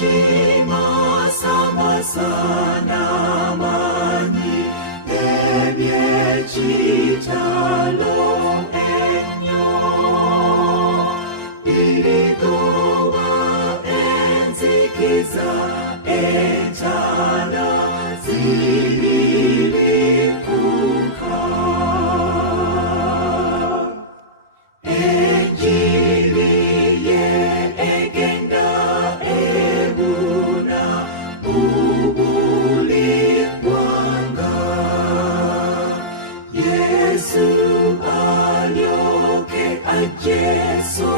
chima sama sana mani ebye chitalo enyo iligowa enzikiza etana zililipuka Yesu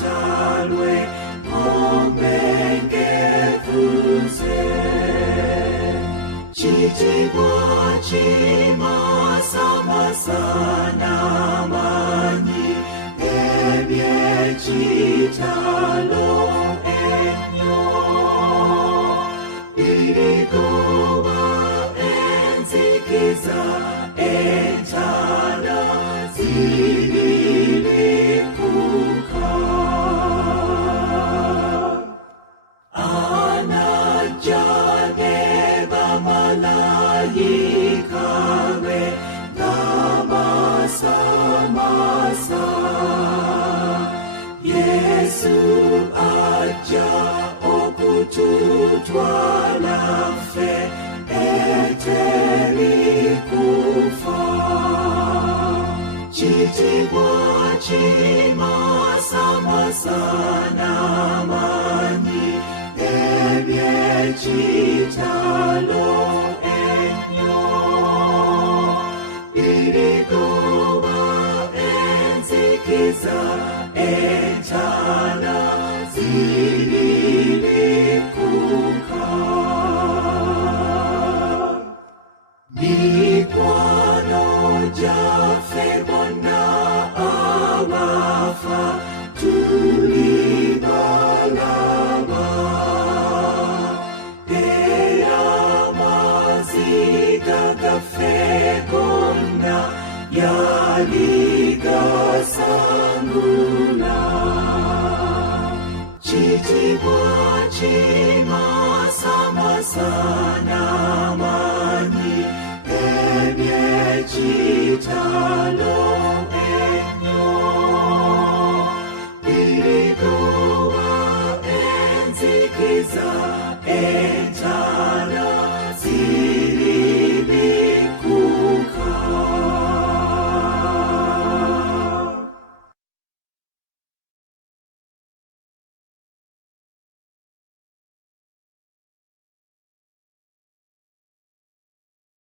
talwe omenge fuze chitibwa chima sama sana manyi ebye chitalo enyo iligowa enzikiza etana zililipuka anajadeba malaikawe namasa Yesu aja okututwala fe eteri kufa chitibwa chima sama sana mani ebye chitalo enyo iligowa enzikiza etana zililipuka mikwano jafe bona awafa tulibalaba eya maziga gafe bona yaliga sangula chitibwa chima sama sana mani ebye chitalo